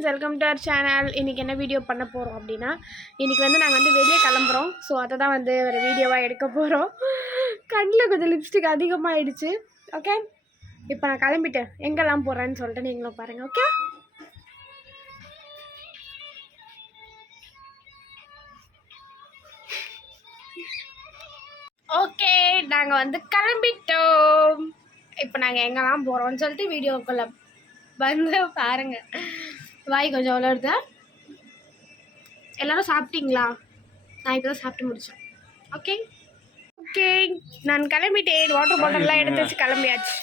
Friends welcome to our channel இன்றைக்கி என்ன video பண்ண போகிறோம் அப்படின்னா இன்றைக்கி வந்து நாங்கள் வந்து வெளியே கிளம்புறோம். ஸோ அதை தான் வந்து ஒரு வீடியோவாக எடுக்க போகிறோம் கண்ணில் கொஞ்சம் லிப்ஸ்டிக் அதிகமாகிடுச்சு ஓகே இப்போ நான் கிளம்பிட்டேன். எங்கெல்லாம் போகிறேன்னு சொல்லிட்டு நீங்களும் பாருங்கள் ஓகே ஓகே நாங்கள் வந்து கிளம்பிட்டோம். இப்போ நாங்கள் எங்கெல்லாம் போகிறோம்னு சொல்லிட்டு வீடியோக்குள்ளே வந்து பாருங்கள் வாய் கொஞ்சம் வளருத. எல்லாரும் சாப்பிட்டீங்களா? நான் இப்போ தான் சாப்பிட்டு முடித்தேன் ஓகே ஓகே நான் கிளம்பிட்டேன். வாட்டர் பாட்டில்லாம் எடுத்து வச்சு கிளம்பியாச்சு.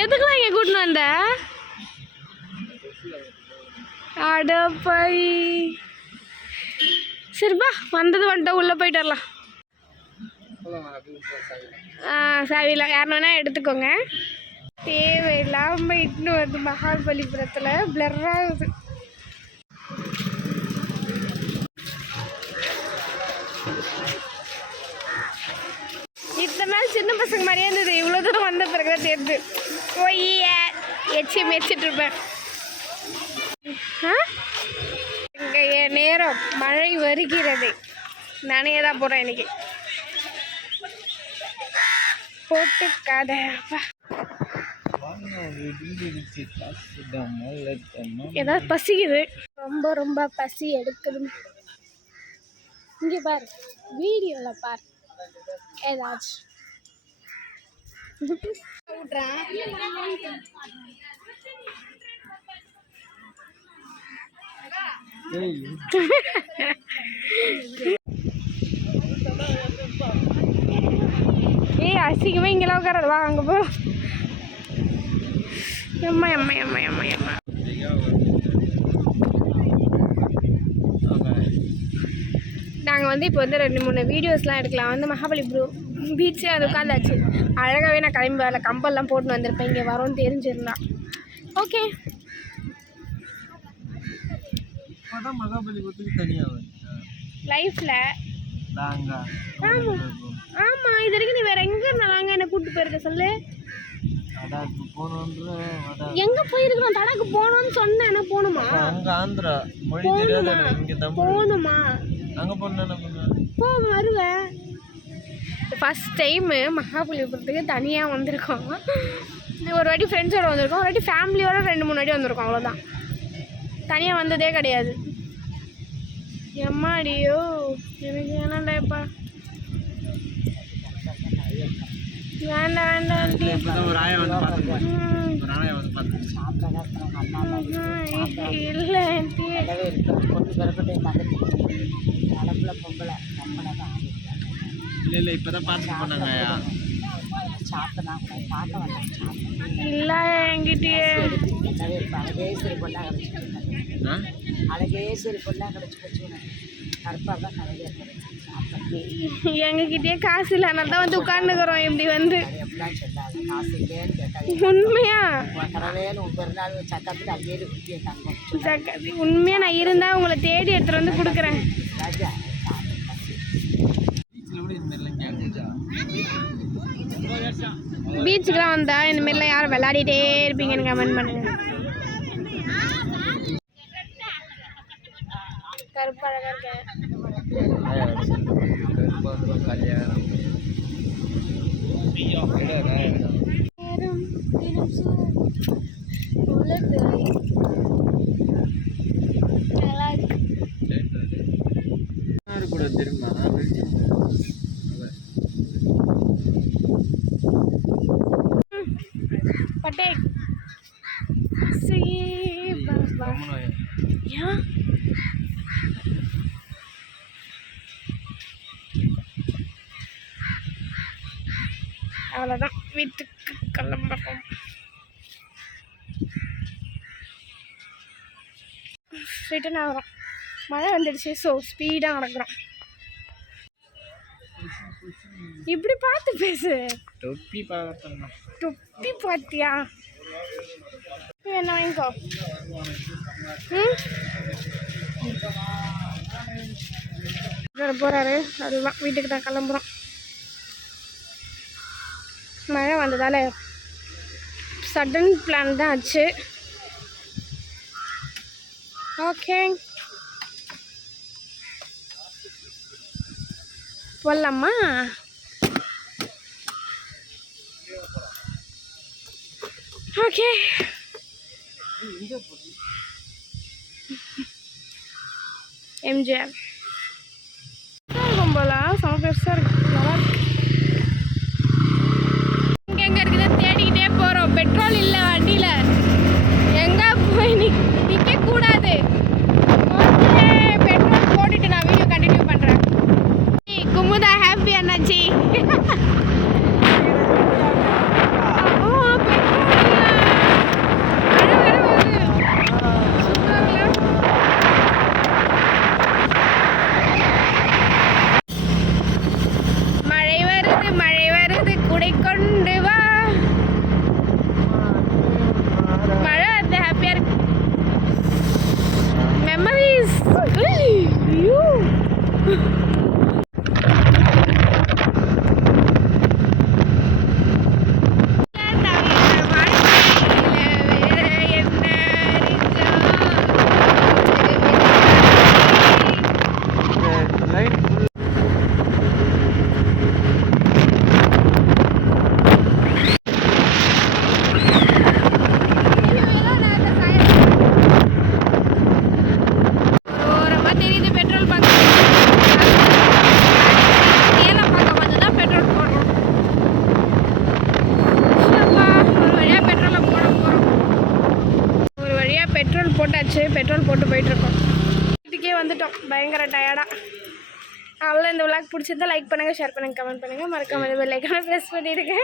எதுக்குலாம் இங்கே கூட்டின்னு வந்த? அடப்பை. சரிப்பா வந்தது வந்துட்ட உள்ளே போயிட்டு வரலாம். சாவியில். யாருன்னா எடுத்துக்கோங்க. தேவையில்லாமல் இட்டுன்னு வந்து மகாபலிபுரத்தில் பிளர் பசங்க மாதிரியே இருந்தது. இவ்வளோ தூரம் வந்த பிறகு தான் தெரிஞ்சு ஒய்ய எச்சி மெச்சிட்டு இருப்பேன். ஆ? இங்கே என் நேரம். மழை வருகிறது. நனைய தான் போகிறேன் இன்னைக்கு. போட்டு கதை ஏதாவது பசிக்குது. ரொம்ப ரொம்ப பசி எடுக்குது. இங்கே பாரு வீடியோவில் பாரு. ஏதாச்சும். ஏய் அசிங்கமே இங்கெல்லாம் உட்காராது வா அங்கே போ. எம்மா எம்மா எம்மா எம்மா எம்மா. நாங்கள் வந்து இப்போ வந்து ரெண்டு மூணு வீடியோஸ்லாம் எடுக்கலாம். வந்து மகாபலிபுரம் பீச்சே அது உட்காந்தாச்சு அழகாகவே நான் கிளம்பி வரல. கம்பல்லாம் போட்டு வந்திருப்பேன். இங்கே வரோன்னு தெரிஞ்சிருந்தா. ஓகே. லைஃப்பில் ஆமாம் ஆமாம் இது வரைக்கும் நீ வேறு எங்கே நாங்கள் என்னை கூப்பிட்டு போயிருக்க சொல்லு. எங்கே போயிருக்கிறோம் தடாக்கு போகணும்னு சொன்னேன். என்ன போகணுமா? அங்க ஆந்திரா. மொழி தெரியாத இங்க தமிழ். அங்க போனா என்ன பண்ணுவேன் போ வருவேன் ஃபஸ்ட் டைமு மகாபலிபுரத்துக்கு தனியாக வந்திருக்கோம். ஒரு வாட்டி ஃப்ரெண்ட்ஸோட வந்திருக்கோம். ஒரு வாட்டி ஃபேமிலியோட ரெண்டு மூணு வாட்டி வந்திருக்கோம் அவ்வளோதான் தனியாக வந்ததே கிடையாது. எம்மாடியோ எனக்கு வேணாண்டாப்பா வேண்டாம் வேண்டாம் ஆண்டி. இப்பதான் இல்லை இல்ல இல்ல இப்பதான் பார்த்துட்டு போனாங்க. இல்லை என்கிட்டயே. ஆ? அழகேஸ்வரி பொண்ணா கிடைச்சி போச்சு கருப்பாக தான் கலையாக எங்ககிட்டயே காசு இல்லை அதனால தான் வந்து உட்காந்துக்கிறோம் இப்படி வந்து. உண்மையா? உண்மையாக நான் இருந்தால் உங்களை தேடி எடுத்துகிட்டு வந்து கொடுக்குறேன் ராஜா பீச்சில் கூட இந்த மாதிரிலாம் கேட்டுச்சா பீச்சுக்குலாம் வந்தா இந்த மாதிரிலாம் யாரும் விளையாடிட்டே இருப்பீங்கன்னு கமெண்ட் பண்ணுங்க. கருப்பழகா இருக்கேன் ஆயா கருப்பாந்திரம் கல்யாணம் நேரம் தினம் சூ- உலகுறை. நல்லா இருக்கு. யாரு கூட தெரியுமா பட்டே சீ பாபா ஏன் அவ்வளோதான் வீட்டுக்கு கிளம்புறோம் ரிட்டன் ஆகிறோம் மழை வந்துடுச்சு ஸோ ஸ்பீடாக நடக்கிறோம் இப்படி பார்த்து பேசு. தொப்பி பார்த்தோம் தொப்பி பார்த்தியா? என்ன வாங்கிக்கோ. ம்? போகிறாரு அதுதான் வீட்டுக்கு தான் கிளம்புறோம். மழை வந்ததால் சடன் பிளான் தான் ஆச்சு. ஓகே போடலாமா ஓகே எம்ஜிஆர் இருக்கும் போல செம இந்த விளாக் பிடிச்சிருந்தா லைக் பண்ணுங்கள் ஷேர் பண்ணுங்கள் கமெண்ட் பண்ணுங்கள் மறக்காமல் பெல் ஐக்கான ப்ரெஸ் பண்ணிவிடுங்க